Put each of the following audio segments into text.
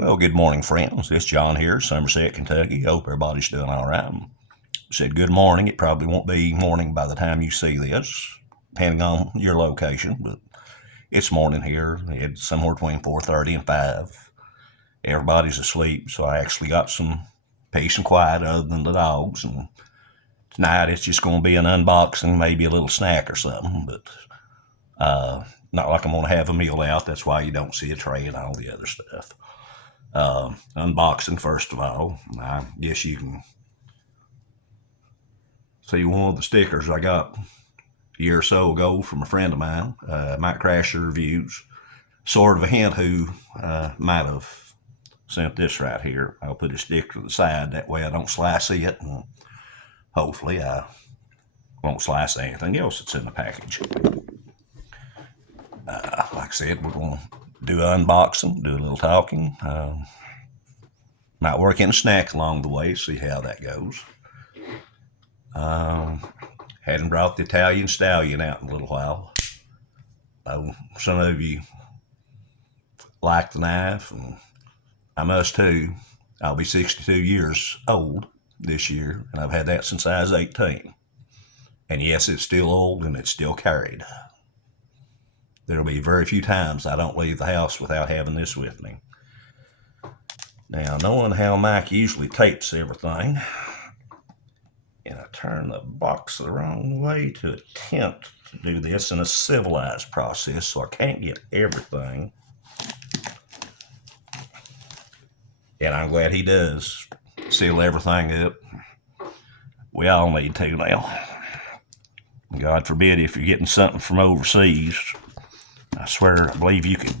Well, good morning, friends. It's John here, Somerset, Kentucky. Hope everybody's doing all right. Said good morning. It probably won't be morning by the time you see this, depending on your location, but it's morning here. It's somewhere between 4:30 and 5. Everybody's asleep, so I actually got some peace and quiet other than the dogs. And tonight it's just going to be an unboxing, maybe a little snack or something, but not like I'm going to have a meal out. That's why you don't see a tray and all the other stuff. Unboxing, first of all. I guess you can see one of the stickers I got a year or so ago from a friend of mine, Mike Kosher Reviews. Sort of a hint who might have sent this right here. I'll put a sticker to the side, that way I don't slice it, and hopefully I won't slice anything else that's in the package. Like I said, we're going to do an unboxing, do a little talking. Might work in a snack along the way, see how that goes. Hadn't brought the Italian Stallion out in a little while. Some of you like the knife, and I must too. I'll be 62 years old this year, and I've had that since I was 18. And yes, it's still old, and it's still carried. There'll be very few times I don't leave the house without having this with me. Now, knowing how Mike usually tapes everything, and I turn the box the wrong way to attempt to do this in a civilized process, so I can't get everything. And I'm glad he does seal everything up. We all need to now. God forbid if you're getting something from overseas. I swear, I believe you could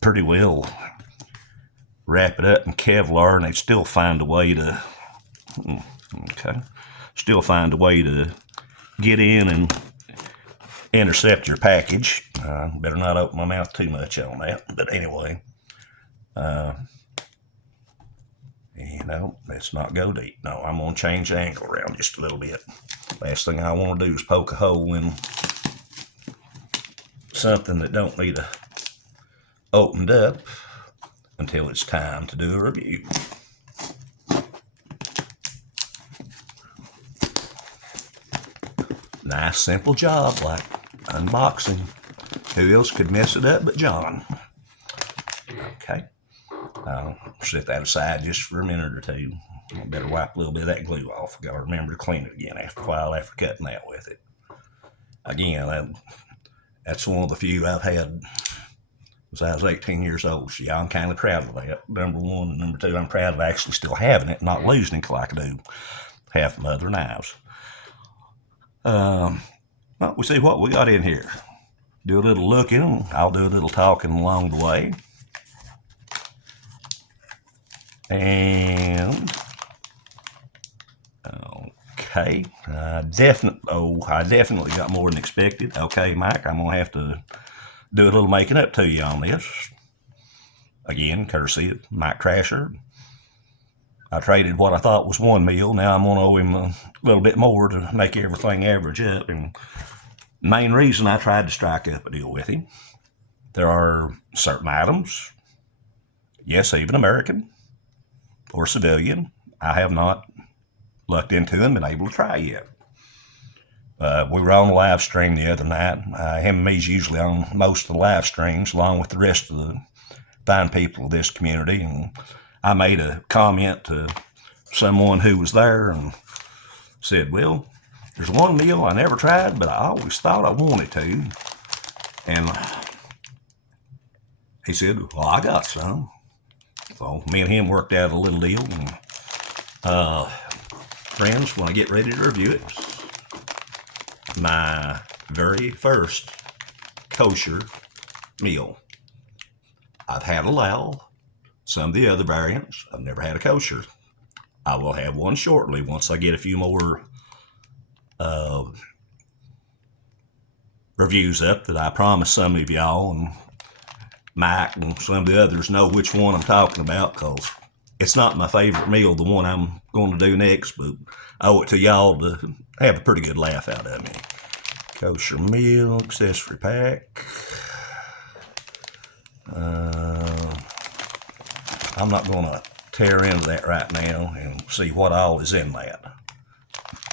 pretty well wrap it up in Kevlar and they'd still find a way to, still find a way to get in and intercept your package. Better not open my mouth too much on that. But anyway, let's not go deep. No, I'm going to change the angle around just a little bit. Last thing I want to do is poke a hole in something that don't need to opened up until it's time to do a review. Nice simple job, like unboxing. Who else could mess it up but John? Okay, I'll set that aside just for a minute or two. I better wipe a little bit of that glue off. I gotta remember to clean it again after a while after cutting that with it. Again, that's one of the few I've had since I was 18 years old. So yeah, I'm kind of proud of that. Number one. And number two, I'm proud of actually still having it, not losing it like I do half my other knives. Well, we see what we got in here. Do a little looking. I'll do a little talking along the way. And okay, I definitely got more than expected. Okay, Mike, I'm gonna have to do a little making up to you on this. Again, courtesy of Mike Kosher. I traded what I thought was one meal. Now I'm gonna owe him a little bit more to make everything average up. And the main reason I tried to strike up a deal with him, there are certain items, yes, even American or civilian, I have not looked into and been able to try yet. We were on a live stream the other night. Him and me's usually on most of the live streams, along with the rest of the fine people of this community. And I made a comment to someone who was there and said, well, there's one meal I never tried, but I always thought I wanted to. And he said, well, I got some. So me and him worked out a little deal. And, friends, when I get ready to review it, my very first kosher meal. I've had a halal, some of the other variants. I've never had a kosher. I will have one shortly once I get a few more reviews up that I promise some of y'all and Mike and some of the others know which one I'm talking about, because it's not my favorite meal, the one I'm going to do next, but I owe it to y'all to have a pretty good laugh out of me. Kosher meal, accessory pack. I'm not going to tear into that right now and see what all is in that.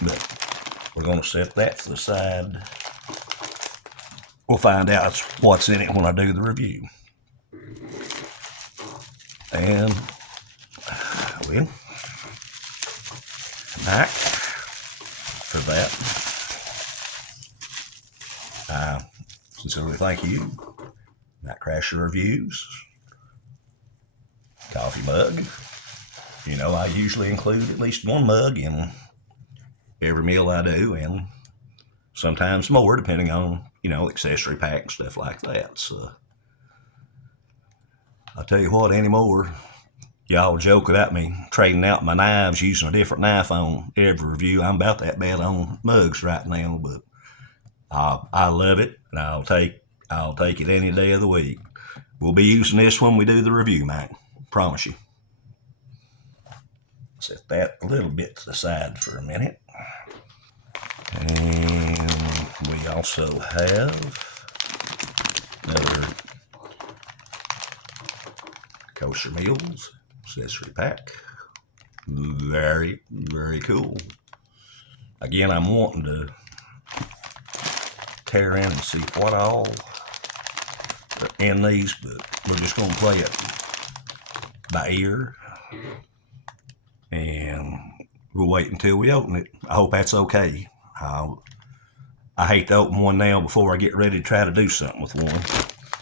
But we're going to set that to the side. We'll find out what's in it when I do the review. And, well, Mike, for that, I sincerely thank you. Night Crasher Reviews, coffee mug. You know, I usually include at least one mug in every meal I do, and sometimes more, depending on, you know, accessory pack and stuff like that. So, I'll tell you what, anymore, y'all joke about me trading out my knives, using a different knife on every review. I'm about that bad on mugs right now, but I love it, and I'll take it any day of the week. We'll be using this when we do the review, Mike. Promise you. Set that a little bit to the side for a minute. And we also have another Kosher Meals accessory pack. Very, very cool. Again, I'm wanting to tear in and see what all are in these, but we're just going to play it by ear. And we'll wait until we open it. I hope that's okay. I hate to open one now before I get ready to try to do something with one.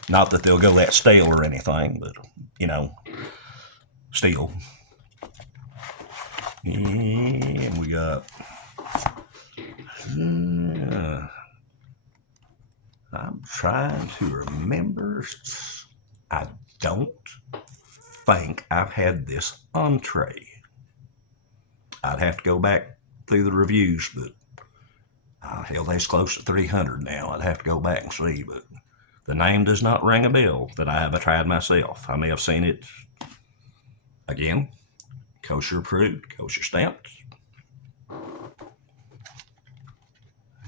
Not that they'll go that stale or anything, but, you know, still. And we got... I'm trying to remember. I don't think I've had this entree. I'd have to go back through the reviews, but hell, that's close to 300 now. I'd have to go back and see, but the name does not ring a bell that I have tried myself. I may have seen it, again, kosher approved, kosher stamped.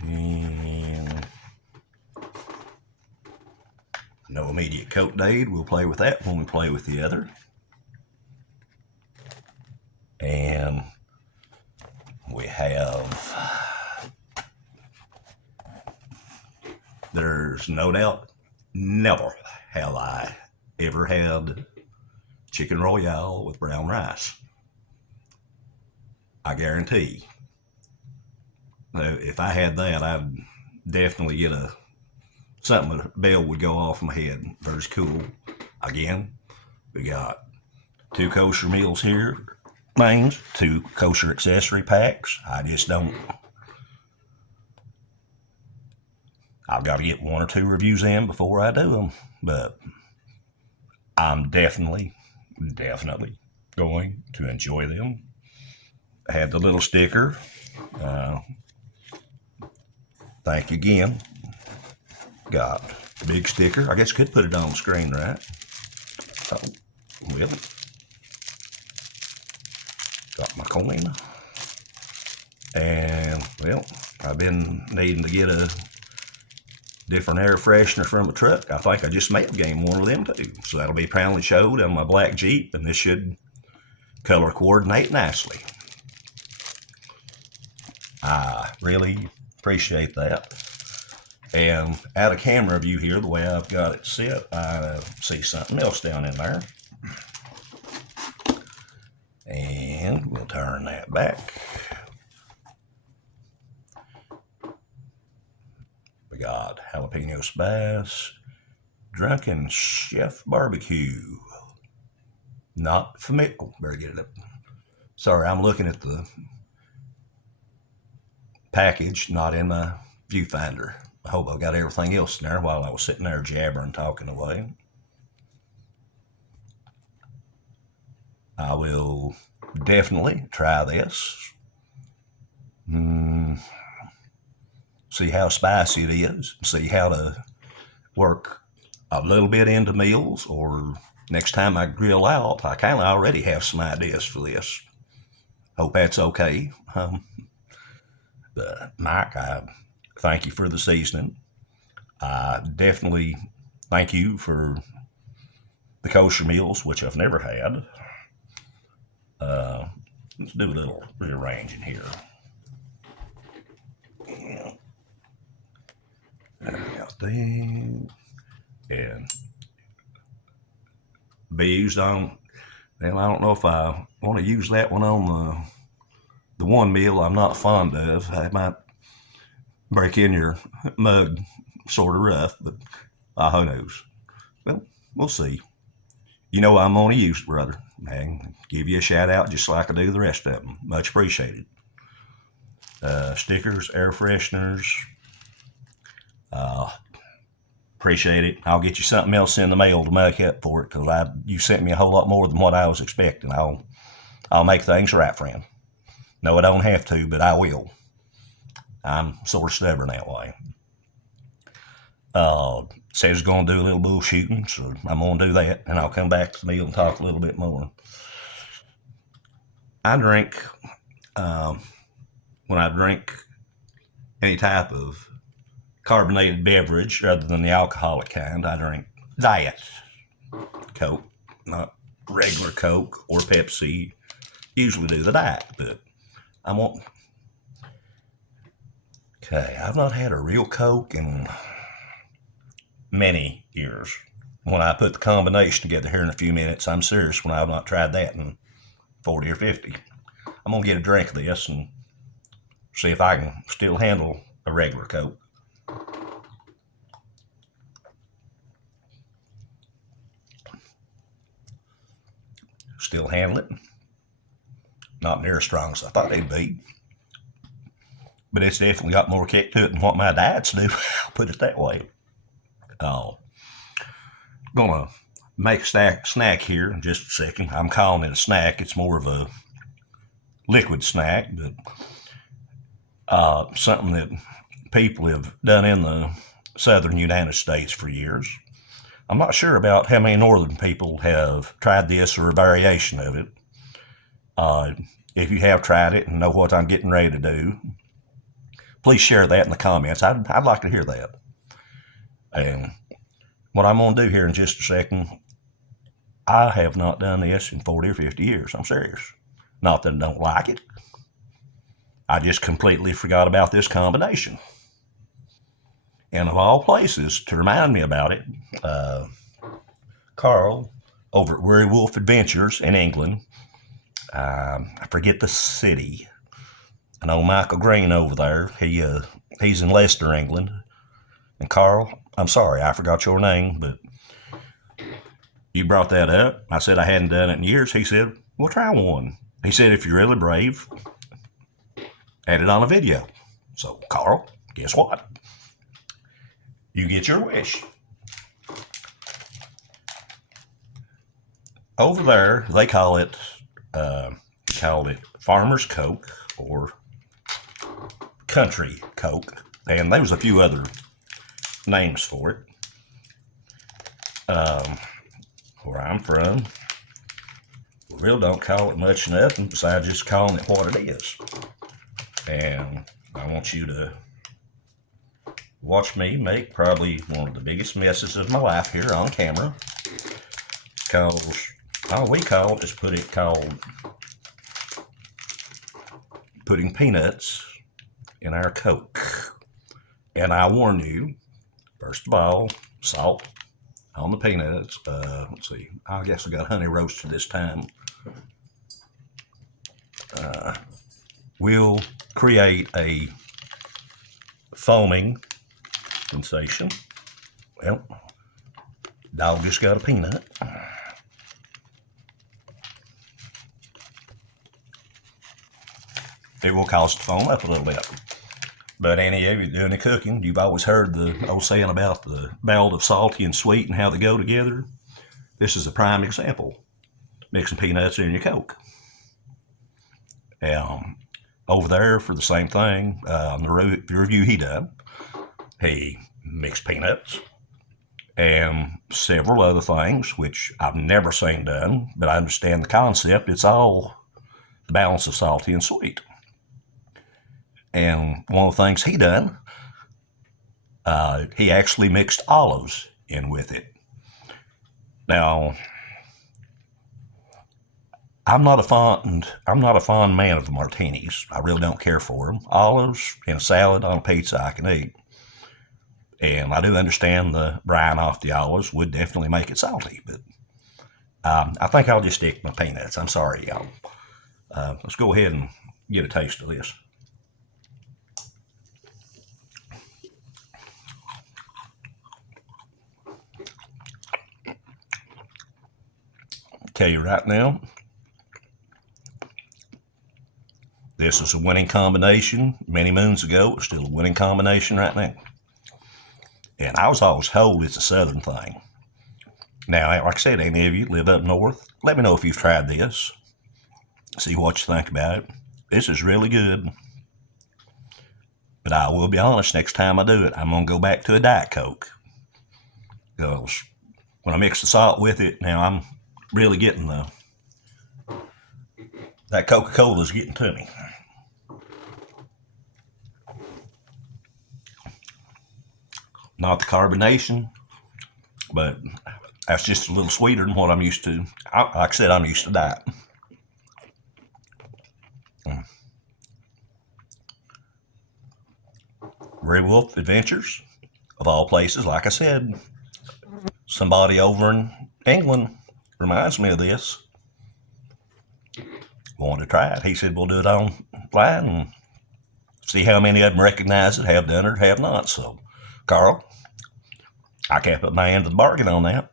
And no immediate coat date. We'll play with that when we play with the other. And we have, there's no doubt, never have I ever had chicken royale with brown rice. I guarantee. If I had that, I'd definitely get something, a bell would go off my head. Very cool. Again, we got 2 kosher meals here. Mains, 2 kosher accessory packs. I just don't. I've got to get 1 or 2 reviews in before I do them, but I'm definitely going to enjoy them. I had the little sticker. Thank you again. Got a big sticker. I guess I could put it on the screen, right? Oh, well. Got my coin. And, well, I've been needing to get a different air freshener from a truck. I think I just mail game one of them too. So that'll be proudly showed on my black Jeep, and this should color coordinate nicely. I really appreciate that. And out of camera view here, the way I've got it set, I see something else down in there. And we'll turn that back. We got jalapeno spice, drunken chef barbecue. Not familiar. Oh, better get it up. Sorry, I'm looking at the package, not in my viewfinder. I hope I've got everything else in there while I was sitting there jabbering, talking away. I will definitely try this. See how spicy it is. See how to work a little bit into meals, or next time I grill out, I kind of already have some ideas for this. Hope that's okay. But Mike, I thank you for the seasoning. I definitely thank you for the kosher meals, which I've never had. Let's do a little rearranging here. Got thing and be used on. And I don't know if I want to use that one on the one meal I'm not fond of. I might break in your mug sort of rough, but who knows? Well, we'll see. You know I'm going to use it, brother. And give you a shout out just like I do the rest of them. Much appreciated. Stickers, air fresheners. Appreciate it. I'll get you something else in the mail to make up for it because you sent me a whole lot more than what I was expecting. I'll make things right, friend. No, I don't have to, but I will. I'm sort of stubborn that way. Says he's going to do a little bullshooting, so I'm going to do that, and I'll come back to the meal and talk a little bit more. I drink, when I drink any type of carbonated beverage other than the alcoholic kind, I drink diet Coke, not regular Coke or Pepsi. Usually do the diet, but I won't. Okay, I've not had a real Coke in many years. When I put the combination together here in a few minutes, I'm serious when I've not tried that in 40 or 50. I'm going to get a drink of this and see if I can still handle a regular Coke. Still handle it. Not near as strong as I thought they'd be. But it's definitely got more kick to it than what my diets do. I'll put it that way. Gonna make a snack here in just a second. I'm calling it a snack. It's more of a liquid snack, but something that people have done in the southern United States for years. I'm not sure about how many northern people have tried this or a variation of it. If you have tried it and know what I'm getting ready to do, please share that in the comments. I'd like to hear that. And what I'm going to do here in just a second, I have not done this in 40 or 50 years. I'm serious. Not that I don't like it. I just completely forgot about this combination. And of all places, to remind me about it, Carl over at Werewolf Adventures in England, I forget the city. I know Michael Green over there. He's in Leicester, England. And Carl, I'm sorry, I forgot your name, but you brought that up. I said I hadn't done it in years. He said, well, try one. He said, if you're really brave, add it on a video. So, Carl, guess what? You get your wish. Over there, they call it Farmer's Coke or Country Coke, and there was a few other names for it. Where I'm from, we really don't call it much nothing besides just calling it what it is. And I want you to watch me make probably one of the biggest messes of my life here on camera. Because all we call is putting peanuts in our Coke. And I warn you, first of all, salt on the peanuts. Let's see, I guess I got honey roasted this time. Will create a foaming sensation. Well, dog just got a peanut. It will cause it to foam up a little bit. But any of you doing the cooking, you've always heard the old saying about the meld of salty and sweet and how they go together. This is a prime example. Mixing peanuts in your Coke. Over there for the same thing, on the review he done, he mixed peanuts and several other things, which I've never seen done, but I understand the concept. It's all the balance of salty and sweet. And one of the things he done, he actually mixed olives in with it. Now, I'm not a fond man of the martinis. I really don't care for them. Olives in a salad on a pizza I can eat. And I do understand the brine off the olives would definitely make it salty, but I think I'll just stick with my peanuts. I'm sorry, y'all. Let's go ahead and get a taste of this. Tell you right now, this is a winning combination. Many moons ago, it's still a winning combination right now. And I was always told it's a southern thing. Now, like I said, any of you live up north, let me know if you've tried this. See what you think about it. This is really good. But I will be honest, next time I do it, I'm going to go back to a Diet Coke. Because when I mix the salt with it, now I'm really getting that Coca-Cola's getting to me. Not the carbonation, but that's just a little sweeter than what I'm used to. Like I said, I'm used to diet. Werewolf Adventures, of all places, like I said, somebody over in England reminds me of this. Wanted to try it. He said, we'll do it online and see how many of them recognize it, have done it, or have not. So, Carl, I kept up my end of the bargain on that.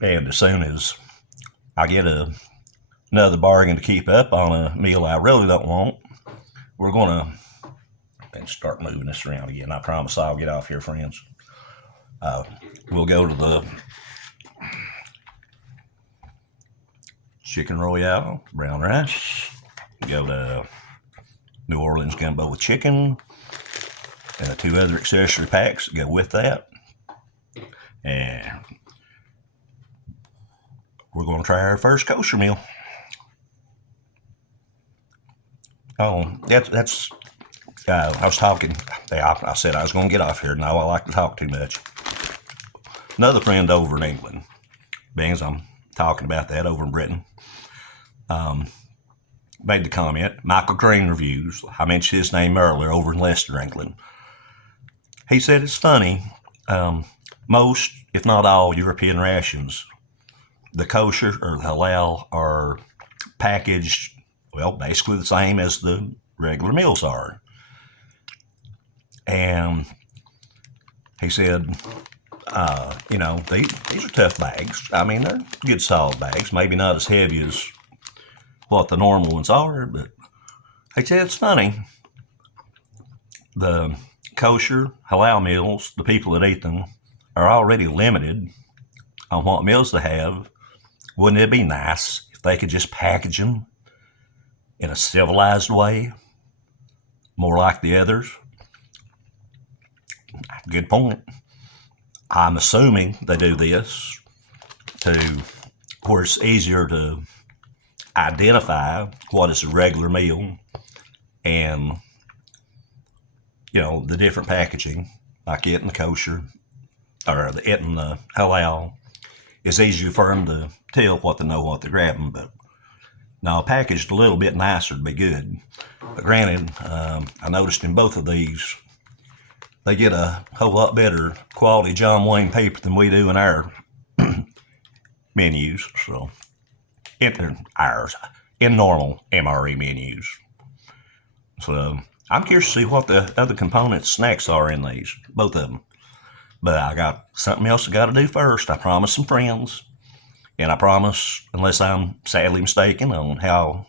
And as soon as I get another bargain to keep up on a meal I really don't want, we're going to start moving this around again. I promise I'll get off here, friends. We'll go to the chicken royale, brown rice. Go to New Orleans gumbo with chicken. And the 2 other accessory packs that go with that. And we're going to try our first kosher meal. Oh, that's I was talking. I said I was going to get off here. No, I like to talk too much. Another friend over in England, being as I'm talking about that over in Britain, made the comment, Michael Green Reviews. I mentioned his name earlier over in Leicester, England. He said it's funny. Most, if not all, European rations, the kosher or the halal, are packaged, well, basically the same as the regular meals are. And he said, these are tough bags. I mean, they're good solid bags, maybe not as heavy as what the normal ones are, but he said it's funny. The kosher halal meals, the people that eat them, are already limited on what meals they have. Wouldn't it be nice if they could just package them in a civilized way, more like the others? Good point. I'm assuming they do this where it's easier to identify what is a regular meal and, the different packaging, like it in the kosher or it in the halal. It's easier for them to tell what they're grabbing, but now packaged a little bit nicer would be good. But granted, I noticed in both of these, they get a whole lot better quality John Wayne paper than we do in our menus. So, in normal MRE menus. So, I'm curious to see what the other components, snacks are in these, both of them. But I got something else I got to do first. I promised some friends, and I promise, unless I'm sadly mistaken on how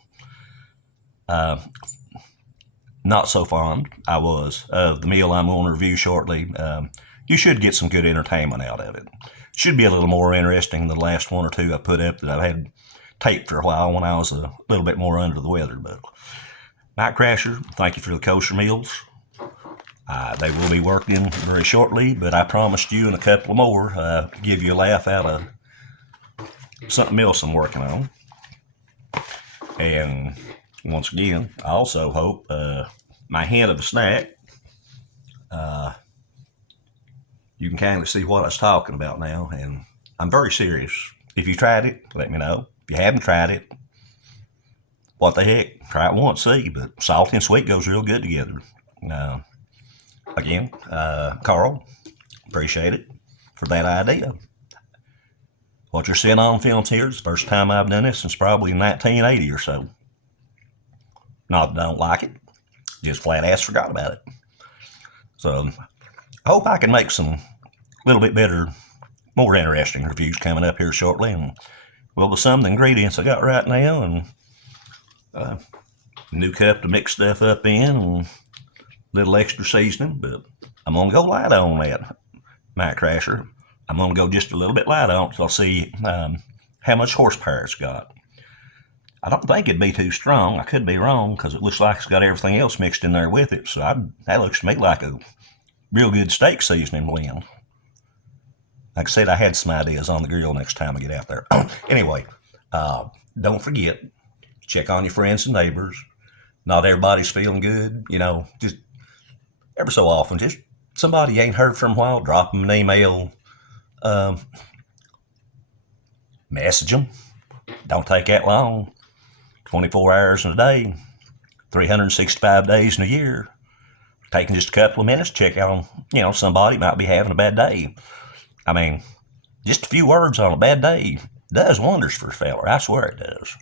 not so fond I was of the meal I'm going to review shortly, you should get some good entertainment out of it. Should be a little more interesting than the last one or two I put up that I've had taped for a while when I was a little bit more under the weather. But Night Crasher, thank you for the kosher meals. They will be working very shortly, but I promised you and a couple of more to give you a laugh out of something else I'm working on. And once again, I also hope my hint of a snack, you can kind of see what I was talking about now. And I'm very serious. If you tried it, let me know. If you haven't tried it, what the heck? Try it once, see. But salty and sweet goes real good together. Uh, Again, Carl, appreciate it for that idea. What you're seeing on films here is the first time I've done this since probably 1980 or so. Not that I don't like it, just flat ass forgot about it. So I hope I can make some little bit better, more interesting reviews coming up here shortly. And well, with some of the ingredients I got right now and new cup to mix stuff up in and a little extra seasoning, but I'm going to go light on that, Mike Crasher. I'm going to go just a little bit light on it so I'll see how much horsepower it's got. I don't think it'd be too strong. I could be wrong because it looks like it's got everything else mixed in there with it. So that looks to me like a real good steak seasoning blend. Like I said, I had some ideas on the grill next time I get out there. Anyway, don't forget, check on your friends and neighbors. Not everybody's feeling good. Just ever so often, just somebody you ain't heard from a while, drop them an email, message them. Don't take that long. 24 hours in a day, 365 days in a year. Taking just a couple of minutes to check on, somebody might be having a bad day. I mean, just a few words on a bad day does wonders for a feller. I swear it does.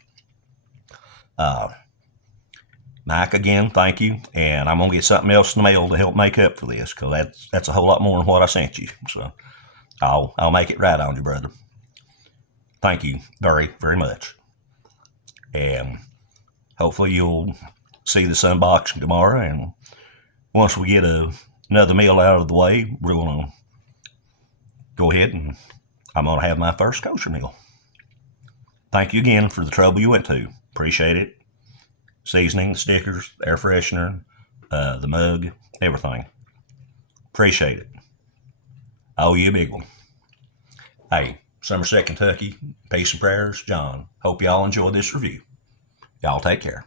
Mike, again, thank you. And I'm going to get something else in the mail to help make up for this because that's a whole lot more than what I sent you. So I'll make it right on you, brother. Thank you very, very much. And hopefully you'll see this unboxing tomorrow. And once we get another meal out of the way, we're going to go ahead and I'm going to have my first kosher meal. Thank you again for the trouble you went to. Appreciate it. Seasoning, the stickers, the air freshener, the mug, everything. Appreciate it. I owe you a big one. Hey, Somerset, Kentucky, peace and prayers, John. Hope y'all enjoyed this review. Y'all take care.